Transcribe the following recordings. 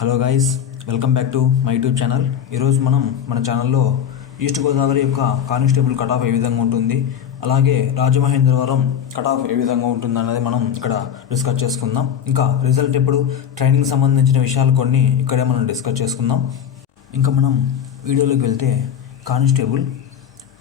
Hello guys, welcome back to my YouTube channel. ఈరోజు మనం మన ఛానల్లో ఈస్ట్ గోదావరి యొక్క కానిస్టేబుల్ కట్ ఆఫ్ ఏ విధంగా ఉంటుంది, అలాగే రాజమహేంద్రవరం కట్ ఆఫ్ ఏ విధంగా ఉంటుంది అన్నది మనం ఇక్కడ డిస్కస్ చేసుకుందాం. ఇంకా రిజల్ట్ ఎప్పుడు, ట్రైనింగ్ సంబంధించిన విషయాలు కొన్ని ఇక్కడే మనం డిస్కస్ చేసుకుందాం. ఇంకా మనం వీడియోలోకి వెళ్తే constable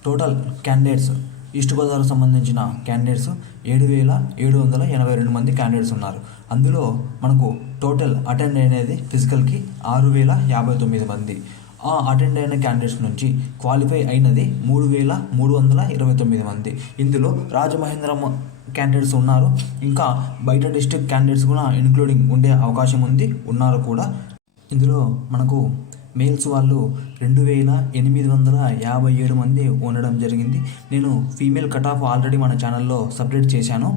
total candidates east Godavari సంబంధించిన క్యాండిడేట్స్ 7,782 మంది క్యాండిడేట్స్ ఉన్నారు. అందులో మనకు టోటల్ అటెండ్ అనేది ఫిజికల్కి 6,059 మంది. ఆ అటెండ్ అయిన క్యాండిడేట్స్ నుంచి క్వాలిఫై అయినది 3,329 మంది. ఇందులో రాజమహేంద్రం క్యాండిడేట్స్ ఉన్నారు, ఇంకా బయట డిస్ట్రిక్ట్ క్యాండిడేట్స్ కూడా ఇంక్లూడింగ్ ఉండే అవకాశం ఉన్నారు కూడా. ఇందులో మనకు మేల్స్ వాళ్ళు 2,857 మంది ఉండడం జరిగింది. నేను ఫీమేల్ కట్ ఆఫ్ ఆల్రెడీ మన ఛానల్లో సపరేట్ చేశాను,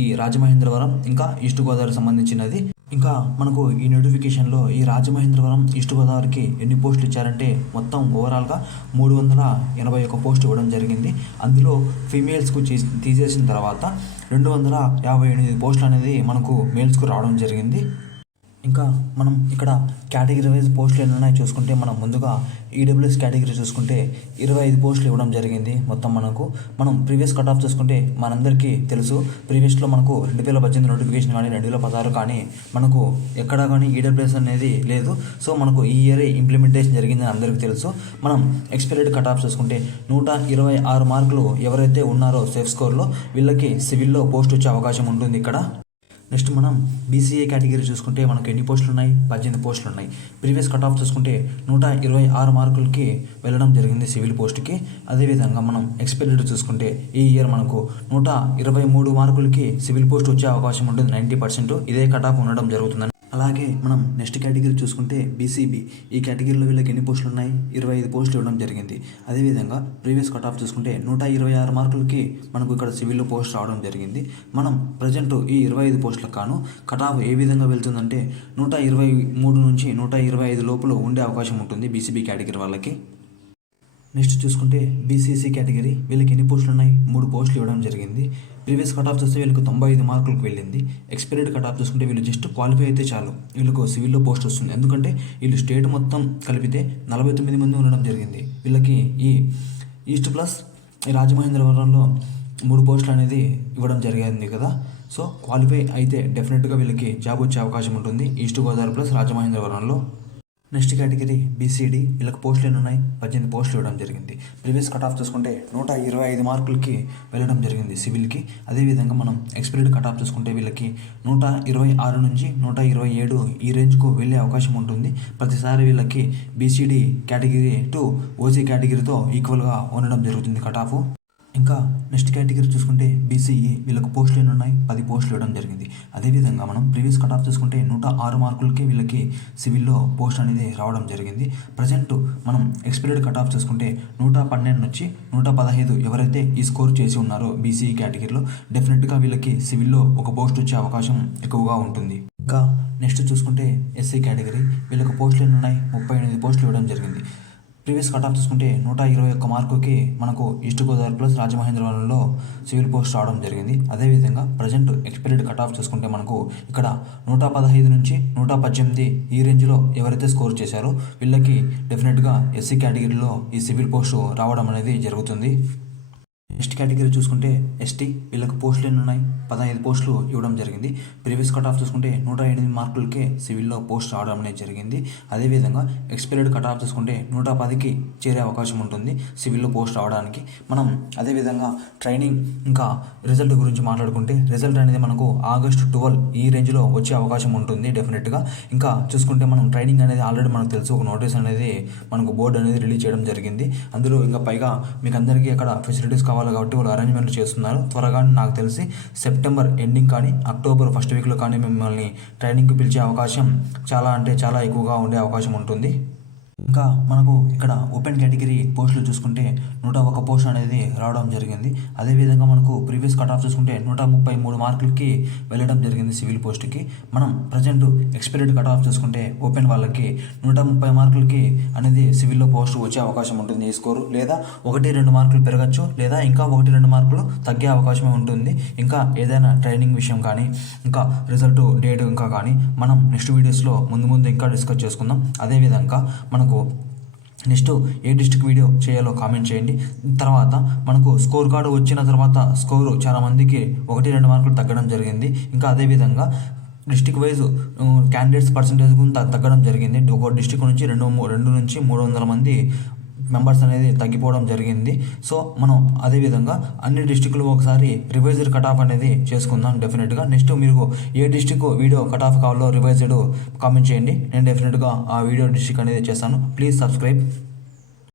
ఈ రాజమహేంద్రవరం ఇంకా ఈస్ట్ గోదావరి సంబంధించినది. ఇంకా మనకు ఈ నోటిఫికేషన్లో ఈ రాజమహేంద్రవరం ఈస్ట్ గోదావరికి ఎన్ని పోస్టులు ఇచ్చారంటే మొత్తం ఓవరాల్గా 381 పోస్ట్ ఇవ్వడం జరిగింది. అందులో ఫీమేల్స్కు తీసేసిన తర్వాత 258 పోస్టులు అనేది మనకు మేల్స్కు రావడం జరిగింది. ఇంకా మనం ఇక్కడ కేటగిరీ వైజ్ పోస్టులు ఎన్ని చూసుకుంటే, మనం ముందుగా ఈడబ్ల్యూఎస్ కేటగిరీ చూసుకుంటే 25 పోస్టులు ఇవ్వడం జరిగింది. మనం ప్రీవియస్ కట్ ఆఫ్ చూసుకుంటే మనందరికీ తెలుసు, ప్రీవియస్లో మనకు 2018 నోటిఫికేషన్ కానీ 2016 కానీ మనకు ఎక్కడా కానీ ఈడబ్ల్యూఎస్ అనేది లేదు. సో మనకు ఈ ఇయర్ ఇంప్లిమెంటేషన్ జరిగిందని అందరికీ తెలుసు. మనం ఎక్స్పైర్డ్ కట్ ఆఫ్ చూసుకుంటే 126 మార్కులు ఎవరైతే ఉన్నారో సేఫ్ స్కోర్లో వీళ్ళకి సివిల్లో పోస్ట్ వచ్చే అవకాశం ఉంటుంది ఇక్కడ. నెక్స్ట్ మనం బీసీఏ కేటగిరీ చూసుకుంటే మనకు ఎన్ని పోస్టులు ఉన్నాయి, 18 పోస్టులు ఉన్నాయి. ప్రీవియస్ కట్ ఆఫ్ చూసుకుంటే 126 మార్కులకి వెళ్ళడం జరిగింది సివిల్ పోస్ట్కి. అదేవిధంగా మనం ఎక్స్పైర్డ్ చూసుకుంటే ఈ ఇయర్ మనకు 123 మార్కులకి సివిల్ పోస్ట్ వచ్చే అవకాశం ఉంటుంది. 90% ఇదే కట్ ఆఫ్ ఉండడం జరుగుతుందని. అలాగే మనం నెక్స్ట్ కేటగిరీ చూసుకుంటే బీసీబీ, ఈ కేటగిరీలో వీళ్ళకి ఎన్ని పోస్టులు ఉన్నాయి, 25 పోస్టులు ఇవ్వడం జరిగింది. అదేవిధంగా ప్రీవియస్ కట్ ఆఫ్ చూసుకుంటే 126 మార్కులకి మనకు ఇక్కడ సివిల్లో పోస్ట్ రావడం జరిగింది. మనం ప్రజెంట్ ఈ 25 పోస్టులకు కాను కట్ ఆఫ్ ఏ విధంగా వెళ్తుందంటే 123 నుంచి 125 లోపల ఉండే అవకాశం ఉంటుంది బీసీబీ కేటగిరీ వాళ్ళకి. నెక్స్ట్ చూసుకుంటే బీసీసీ కేటగిరీ, వీళ్ళకి ఎన్ని పోస్టులు ఉన్నాయి, 3 పోస్టులు ఇవ్వడం జరిగింది. ప్రీవియస్ కట్ ఆఫ్ చూస్తే వీళ్ళకి 95 మార్కులకు వెళ్ళింది. ఎక్స్పైర్డ్ కట్ ఆఫ్ చూసుకుంటే వీళ్ళు జస్ట్ క్వాలిఫై అయితే చాలు, వీళ్ళకు సివిల్లో పోస్ట్ వస్తుంది. ఎందుకంటే వీళ్ళు స్టేట్ మొత్తం కలిపితే 49 మంది ఉండడం జరిగింది. వీళ్ళకి ఈ ఈస్ట్ ప్లస్ ఈ రాజమహేంద్రవరంలో 3 పోస్టులు అనేది ఇవ్వడం జరిగింది కదా. సో క్వాలిఫై అయితే డెఫినెట్గా వీళ్ళకి జాబ్ వచ్చే అవకాశం ఉంటుంది ఈస్ట్ గోదావరి ప్లస్ రాజమహేంద్రవరంలో. నెక్స్ట్ కేటగిరీ బీసీడీ, వీళ్ళకి పోస్టులు ఎన్ని ఉన్నాయి, 18 పోస్టులు ఇవ్వడం జరిగింది. ప్రీవియస్ కట్ ఆఫ్ చూసుకుంటే 125 మార్కులకి వెళ్ళడం జరిగింది సివిల్కి. అదేవిధంగా మనం ఎక్స్పైర్డ్ కట్ ఆఫ్ చూసుకుంటే వీళ్ళకి 126 నుంచి 127 ఈ రేంజ్కు వెళ్ళే అవకాశం ఉంటుంది. ప్రతిసారి వీళ్ళకి బీసీడీ కేటగిరీ టు ఓసీ కేటగిరీతో ఈక్వల్గా ఉండడం జరుగుతుంది కట్ ఆఫ్. ఇంకా నెక్స్ట్ కేటగిరీ చూసుకుంటే బీసీఈ, వీళ్ళకి పోస్టులు ఎన్ని ఉన్నాయి, 10 పోస్టులు ఇవ్వడం జరిగింది. అదేవిధంగా మనం ప్రీవియస్ కట్ ఆఫ్ చూసుకుంటే 106 మార్కులకి వీళ్ళకి సివిల్లో పోస్ట్ అనేది రావడం జరిగింది. ప్రజెంట్ మనం ఎక్స్పైర్డ్ కట్ ఆఫ్ చూసుకుంటే 112 నుంచి 115 ఎవరైతే ఈ స్కోర్ చేసి ఉన్నారో బీసీఈ కేటగిరీలో డెఫినెట్గా వీళ్ళకి సివిల్లో ఒక పోస్ట్ వచ్చే అవకాశం ఎక్కువగా ఉంటుంది. ఇంకా నెక్స్ట్ చూసుకుంటే ఎస్సీ కేటగిరీ, వీళ్ళకి పోస్టులు ఎన్ని ఉన్నాయి, 38 పోస్టులు ఇవ్వడం జరిగింది. ప్రీవియస్ కట్ ఆఫ్ చూసుకుంటే 121 మార్కుకి మనకు ఈస్ట్ గోదావరి ప్లస్ రాజమహేంద్రవరంలో సివిల్ పోస్ట్ రావడం జరిగింది. అదేవిధంగా ప్రజెంట్ ఎక్స్పైర్డ్ కట్ ఆఫ్ చూసుకుంటే మనకు ఇక్కడ 115 నుంచి 118 ఈ రేంజ్లో ఎవరైతే స్కోర్ చేశారో వీళ్ళకి డెఫినెట్గా ఎస్సీ కేటగిరీలో ఈ సివిల్ పోస్టు రావడం అనేది జరుగుతుంది. నెక్స్ట్ కేటగిరీ చూసుకుంటే ఎస్టీ, వీళ్ళకి పోస్టులు ఎన్ని ఉన్నాయి, 15 పోస్టులు ఇవ్వడం జరిగింది. ప్రీవియస్ కట్ ఆఫ్ చూసుకుంటే 108 మార్కులకే సివిల్లో పోస్ట్ రావడం అనేది జరిగింది. అదేవిధంగా ఎక్స్పైర్డ్ కట్ ఆఫ్ చూసుకుంటే 110కి చేరే అవకాశం ఉంటుంది సివిల్లో పోస్ట్ రావడానికి. మనం అదేవిధంగా ట్రైనింగ్ ఇంకా రిజల్ట్ గురించి మాట్లాడుకుంటే రిజల్ట్ అనేది మనకు ఆగస్టు 12 ఈ రేంజ్లో వచ్చే అవకాశం ఉంటుంది డెఫినెట్గా. ఇంకా చూసుకుంటే మనం ట్రైనింగ్ అనేది ఆల్రెడీ మనకు తెలుసు, ఒక నోటీస్ అనేది మనకు బోర్డు అనేది రిలీజ్ చేయడం జరిగింది. అందులో ఇంకా పైగా మీకు అందరికీ అక్కడ ఫెసిలిటీస్ కావాలి కాబట్టి వాళ్ళు అరేంజ్మెంట్లు చేస్తున్నారు. త్వరగా నాకు తెలిసి సెప్టెంబర్ ఎండింగ్ కానీ అక్టోబర్ ఫస్ట్ వీక్లో కానీ మిమ్మల్ని ట్రైనింగ్కి పిలిచే అవకాశం చాలా ఎక్కువగా ఉండే అవకాశం ఉంటుంది. ఇంకా మనకు ఇక్కడ ఓపెన్ కేటగిరీ పోస్టులు చూసుకుంటే 101 పోస్ట్ అనేది రావడం జరిగింది. అదేవిధంగా మనకు ప్రీవియస్ కట్ ఆఫ్ చూసుకుంటే 133 మార్కులకి వెళ్ళడం జరిగింది సివిల్ పోస్ట్కి. మనం ప్రజెంట్ ఎక్స్పైర్డ్ కట్ ఆఫ్ చూసుకుంటే ఓపెన్ వాళ్ళకి 130 మార్కులకి అనేది సివిల్లో పోస్ట్ వచ్చే అవకాశం ఉంటుంది ఈ స్కోరు. లేదా 1-2 మార్కులు పెరగచ్చు, లేదా ఇంకా 1-2 మార్కులు తగ్గే అవకాశమే ఉంటుంది. ఇంకా ఏదైనా ట్రైనింగ్ విషయం కానీ, ఇంకా రిజల్ట్ డేట్ ఇంకా కానీ మనం నెక్స్ట్ వీడియోస్లో ముందు ఇంకా డిస్కస్ చేసుకుందాం. అదేవిధంగా మనకు నెక్స్ట్ ఏ డిస్ట్రిక్ట్ వీడియో చేయాలో కామెంట్ చేయండి. తర్వాత మనకు స్కోర్ కార్డు వచ్చిన తర్వాత స్కోరు చాలా మందికి 1-2 మార్కులు తగ్గడం జరిగింది. ఇంకా అదేవిధంగా డిస్ట్రిక్ట్ వైజ్ క్యాండిడేట్స్ పర్సంటేజ్ కూడా తగ్గడం జరిగింది. ఒక డిస్ట్రిక్ట్ నుంచి 2 నుంచి 300 మంది మెంబర్స్ అనేది తగ్గిపోవడం జరిగింది. సో మనం అదేవిధంగా అన్ని డిస్ట్రిక్ట్లు ఒకసారి రివైజ్డ్ కట్ ఆఫ్ అనేది చేసుకుందాం డెఫినెట్గా. నెక్స్ట్ మీరు ఏ డిస్ట్రిక్ట్ వీడియో కట్ ఆఫ్ కావాలో రివైజ్డ్ కామెంట్ చేయండి. నేను డెఫినెట్గా ఆ వీడియో డిస్ట్రిక్ట్ అనేది చేస్తాను. Please subscribe.